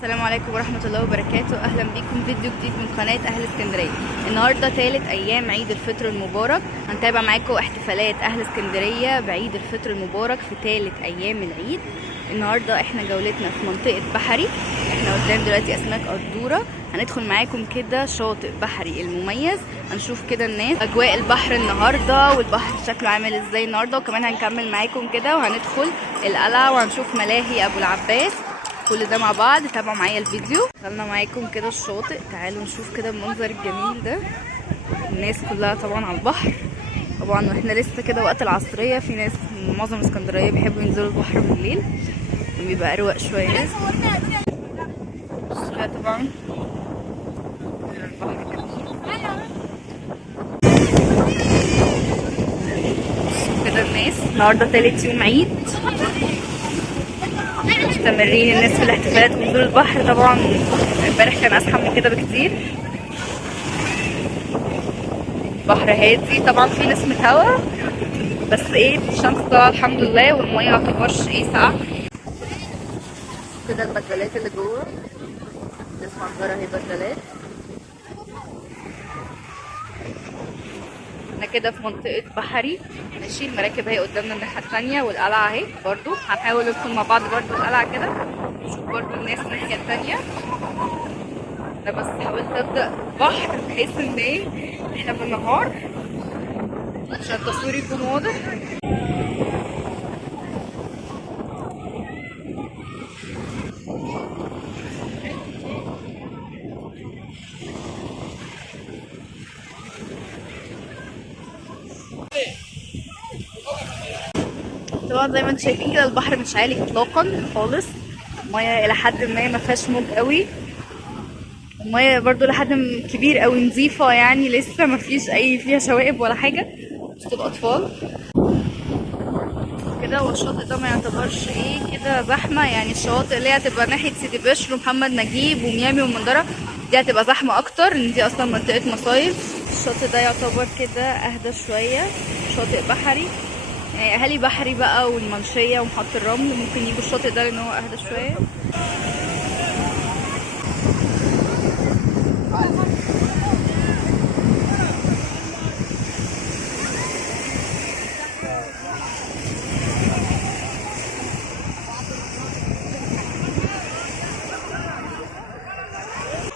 السلام عليكم ورحمة الله وبركاته. أهلا بكم فيديو جديد من قناة أهل اسكندرية. النهاردة ثالث أيام عيد الفطر المبارك. هنتابع معاكم احتفالات أهل اسكندرية بعيد الفطر المبارك في ثالث أيام العيد. النهاردة احنا جولتنا في منطقة بحري، احنا قدام دلوقتي أسماك قدورة. هندخل معاكم كده شاطئ بحري المميز، هنشوف كده الناس، أجواء البحر النهاردة والبحر شكله عامل ازاي النهاردة. وكمان هنكمل معاكم كده وهندخل القلعة وهنشوف ملاهي أبو العباس، كل ده مع بعض. تابعوا معايا الفيديو. دخلنا معاكم كده الشاطئ، تعالوا نشوف كده المنظر الجميل ده. الناس كلها طبعا على البحر طبعا، واحنا لسه كده وقت العصريه. في ناس معظم اسكندريه بيحبوا ينزلوا البحر بالليل، بيبقى اروق شويه. بصوا كده طبعا البحر كده. الناس النهارده تالت يوم عيد، مستمرين الناس في الاحتفالات ونزول البحر. طبعا امبارح كان ازحم من كده بكتير. البحر هادي طبعا، في نسمة هوا، بس الشمس طالعه الحمد لله، والميه متعتبرش ساقعه. كده البدلات اللي جوه، ناس منظرها اهي بدلات. احنا كده في منطقة بحري ماشي، المراكب اهي قدامنا الناحية التانية، والقلعة اهي برضو. هنحاول ندخل مع بعض برضو القلعة كده، نشوف برضو الناس الناحية التانية. انا بس حاولت ابدأ بحر بحيث ان احنا في النهار عشان التصوير يكون واضح. طبعا زي ما انتم شايفين كده البحر مش عالي اطلاقا خالص، الميه الى حد ما فيهاش موج قوي، الميه برضو لحد كبير قوي نظيفه، يعني لسه ما فيش فيها شوائب ولا حاجه، مش تبقى اطفال كده. والشاطئ ده ما يعتبرش كده زحمه، يعني الشواطئ اللي هي هتبقى ناحيه سيدي بشر ومحمد نجيب وميامي والمنظره دي هتبقى زحمه اكتر، ان دي اصلا منطقه مصايف. الشاطئ ده يعتبر كده اهدى شويه، شاطئ بحري، يعني اهالي بحري بقى والمنشيه ومحطة الرمل ممكن يجوا الشاطئ ده لان هو اهدى شويه.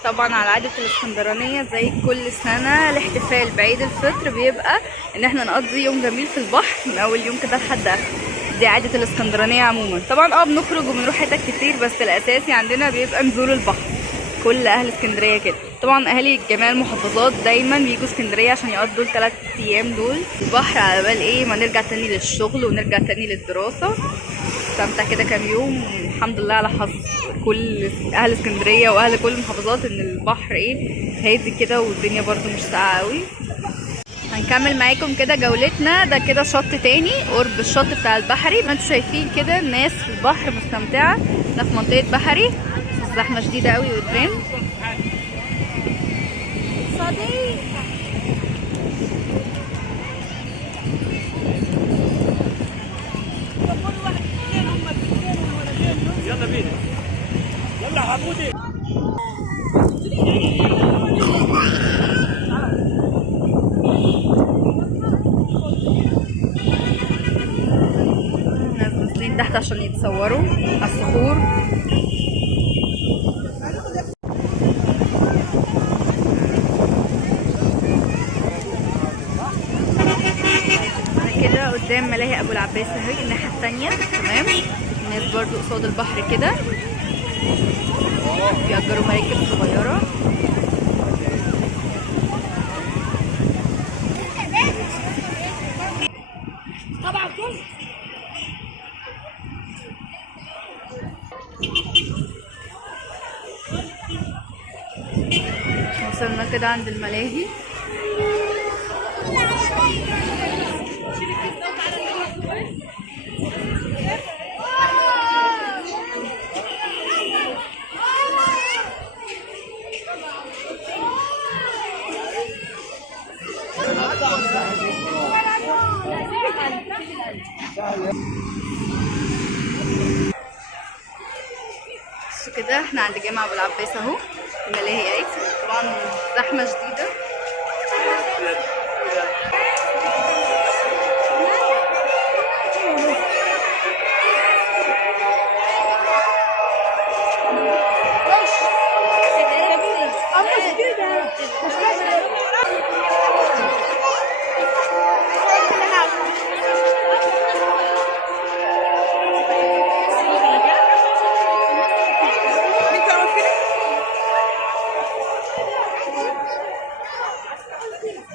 طبعا على عادة الاسكندرانية زي كل سنة الاحتفال بعيد الفطر بيبقى ان احنا نقضي يوم جميل في البحر من اول يوم كده لحد اخر. دي عادة الاسكندرانية عموما. طبعا بنخرج وبنروح حتت كتير، بس الاساسي عندنا بيبقى نزول البحر. كل اهل اسكندرية كده طبعا، اهالي جميع المحافظات دايما بيجوا اسكندرية عشان يقضوا ال3 ايام دول البحر، على بال ما نرجع تاني للشغل ونرجع تاني للدراسة. استمتع كده كام يوم، الحمد لله على حظ كل اهل اسكندريه واهل كل المحافظات ان البحر هادي كده، والدنيا برضو مش ساقعه قوي. هنكمل معاكم كده جولتنا. ده كده شط تاني قرب الشط بتاع البحري، ما انتوا شايفين كده الناس في البحر مستمتعه. احنا في منطقه بحري، الزحمه شديده قوي قدام. صديق يلا بينا، يلا حمودي. الناس نازلين تحت عشان يتصوروا على الصخور. انا كده قدام ملاهي ابو العباس اهي الناحيه التانيه، تمام. الناس برضو قصاد البحر كده بيأجروا مراكب صغيره. وصلنا كده عند الملاهي. كده احنا عند جامع ابو العباس اهو، الملاهي اهي. طبعا زحمه شديده.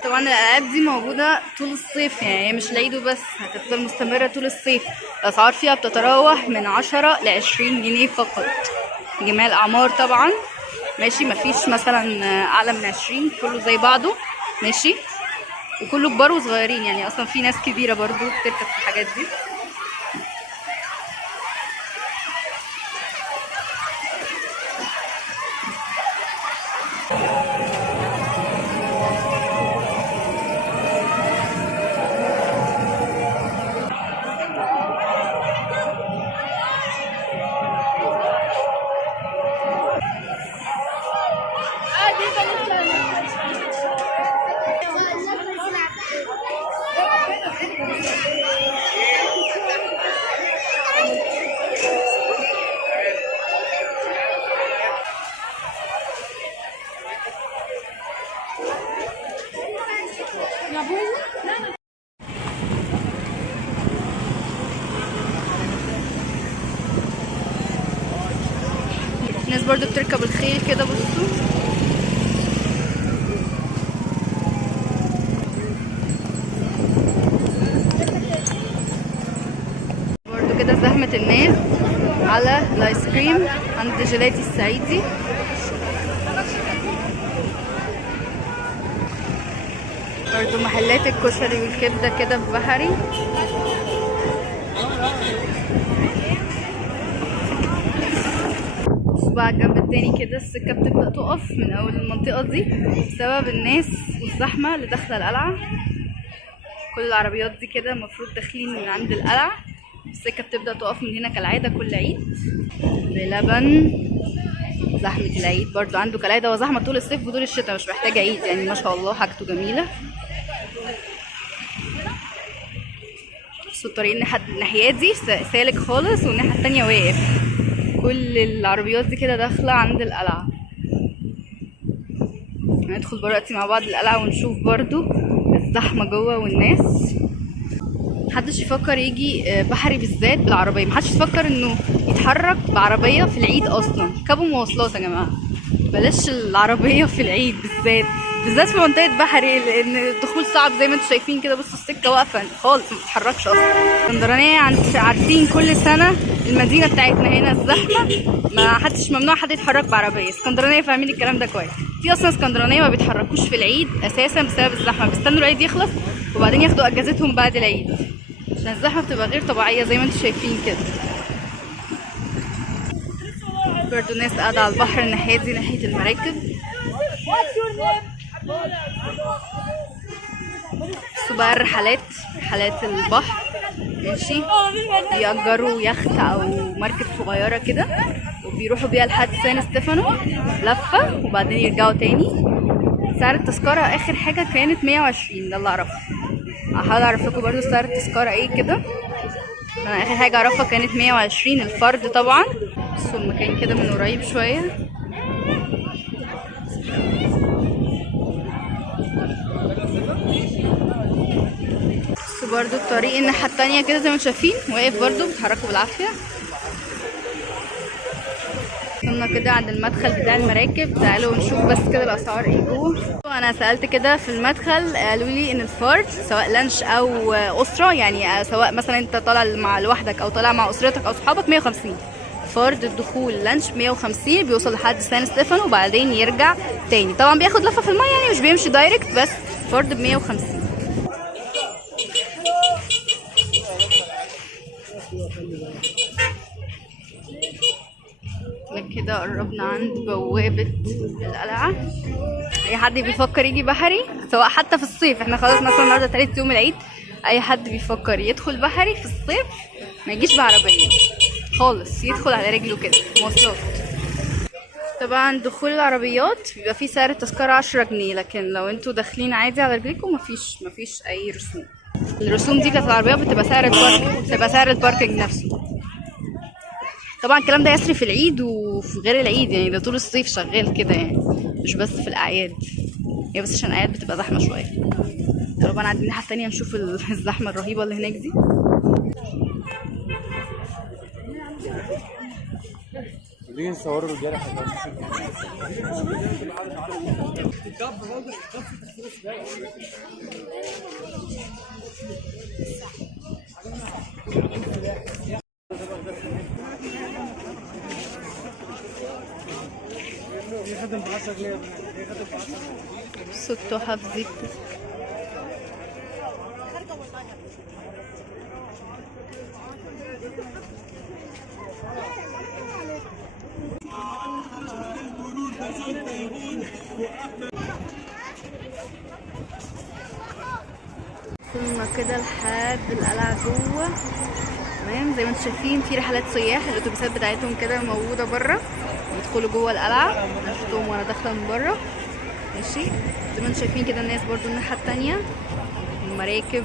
طبعا الالعاب دي موجوده طول الصيف، يعني هي مش العيد وبس، هتفضل مستمره طول الصيف. الاسعار فيها بتتراوح من 10 ل 20 جنيه فقط، جميع الاعمار طبعا. ماشي، مفيش مثلا اعلى من 20، كله زي بعضه ماشي، وكله كبار وصغيرين، يعني اصلا في ناس كبيره برضو بتركب في الحاجات دي. الناس برضو بتركب الخيل كده، بصوا برضو كده زحمة الناس على الايس كريم عند جيلاتي الصعيدي. برضو محلات الكشري والكبدة كده في بحري. بقى على الجنب التاني كده السكة بتبدأ تقف من أول المنطقة دي بسبب الناس والزحمة اللي داخلة القلعة. كل العربيات دي كده المفروض داخلين من عند القلعة، السكة بتبدأ تقف من هنا كالعادة كل عيد. بلبن زحمة العيد برضو عنده كالعادة، هو زحمة طول الصيف وطول الشتاء، مش محتاج عيد يعني، ما شاء الله حاجته جميلة. بس الطريق الناحية دي سالك خالص، والناحية التانية واقف. كل العربيات دي كده داخلة عند القلعة. هندخل دلوقتي مع بعض القلعة ونشوف برضو الزحمة جوه والناس. محدش يفكر يجي بحري بالذات بالعربية، محدش يفكر انه يتحرك بعربية في العيد اصلا. ركبوا مواصلات يا جماعة، بلاش العربية في العيد بالذات في منطقة بحري، لان الدخول صعب زي ما انتم شايفين كده. بصوا السكة واقفة خالص، ما بتتحركش اصلا. اسكندرانية عارفين كل سنة المدينة بتاعتنا هنا الزحمة، ما حدش ممنوع حد يتحرك بعربية. اسكندرانية فاهمين الكلام ده كويس. في اصلا اسكندرانية ما بيتحركوش في العيد اساسا بسبب الزحمة، بيستنوا العيد يخلص وبعدين ياخدوا اجازتهم بعد العيد، عشان الزحمة بتبقى غير طبيعية زي ما انتم شايفين كده. برضو ناس قاعدة على البحر الناحية دي، ناحية المراكب. بصوا بقى الرحلات، رحلات البحر ماشي، بيأجروا يخت او مركب صغيرة كده وبيروحوا بيها لحد سان ستيفانو لفة وبعدين يرجعوا تاني. سعر التذكرة اخر حاجة كانت 120، ده اللي اعرفه. هحاول اعرف لكم برضو سعر التذكرة ايه كده. انا اخر حاجة اعرفها كانت 120 الفرد طبعا. بصوا المكان كده من قريب شوية. بصوا برضو الطريق الناحية التانية كده زي ما انتم شايفين واقف برضو، بيتحركوا بالعافية. كنا كده عند المدخل بتاع المراكب، تعالوا نشوف بس كده الاسعار ايه جوه. انا سالت كده في المدخل، قالوا لي ان الفرد سواء لانش او اسره، يعني سواء مثلا انت طالع مع لوحدك او طالع مع اسرتك او صحابك 150 فرد. الدخول لانش 150، بيوصل لحد سان ستيفانو وبعدين يرجع تاني. طبعا بياخد لفه في الميه يعني مش بيمشي دايركت، بس فرد ب 150. كده قربنا عند بوابة القلعة. اي حد بيفكر يجي بحري سواء حتى في الصيف، احنا خلاص مثلا النهارده تالت يوم العيد، اي حد بيفكر يدخل بحري في الصيف ما يجيش بعربية خالص، يدخل على رجله كده مواصلات. طبعا دخول العربيات بيبقى فيه سعر التذكرة 10 جنيه، لكن لو انتوا داخلين عادي على رجليكم مفيش اي رسوم. الرسوم دي بتاعت العربيات بتبقى سعر الباركنج نفسه. طبعا الكلام ده يسري في العيد وفي غير العيد، يعني ده طول الصيف شغال كده يعني، مش بس في الاعياد. هي بس عشان الاعياد بتبقى زحمه شويه. طبعا عندنا الناحيه التانية نشوف الزحمه الرهيبه اللي هناك دي. ليه نصوروا الجرح بصوا التحف دي. وصلنا كده لحد القلعة جوه. تمام، زي ما انتم شايفين في رحلات سياح، الاتوبيسات بتاعتهم كده موجودة بره، يدخلوا جوه القلعة. انا شفتهم وانا داخلة من بره. ماشي، زي ما انتم شايفين كده الناس برضو الناحية التانية، المراكب،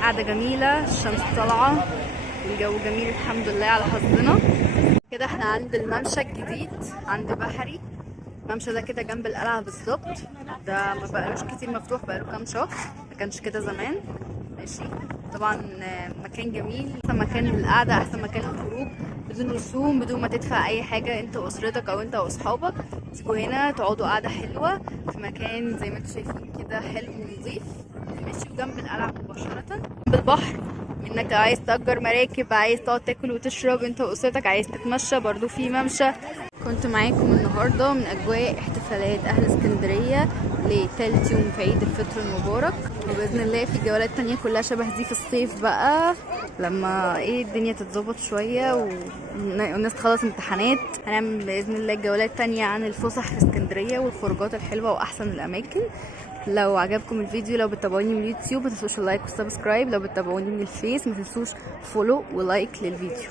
قاعدة جميلة، الشمس طالعة والجو جميل الحمد لله على حظنا. كده احنا عند الممشى الجديد عند بحري. الممشى ده كده جنب القلعة بالظبط، ده ما بقالوش كتير مفتوح، بقاله كام شهر، ما كانش كده زمان. ماشي، طبعا مكان جميل، احسن مكان للقعدة، احسن مكان للخروج بدون رسوم، بدون ما تدفع اي حاجة، انت واسرتك او انت واصحابك تيجوا هنا تقعدوا قعدة حلوة في مكان زي ما انتم شايفين كده حلو ونظيف. ماشي، وجنب القلعة مباشرة، جنب البحر، انك عايز تأجر مراكب، عايز تقعد تاكل وتشرب انت واسرتك، عايز تتمشى برضو في ممشى. كنت معاكم النهارده من اجواء احتفالات اهل اسكندريه لتالت يوم في عيد الفطر المبارك، وباذن الله في جولات تانية كلها شبه دي في الصيف بقى، لما الدنيا تتظبط شويه والناس تخلص امتحانات. هنعمل باذن الله جولات تانية عن الفسح في اسكندريه والخروجات الحلوه واحسن الاماكن. لو عجبكم الفيديو، لو بتتابعوني من اليوتيوب ما تنسوش اللايك والسبسكرايب، لو بتتابعوني من الفيس ما تنسوش فولو ولايك للفيديو.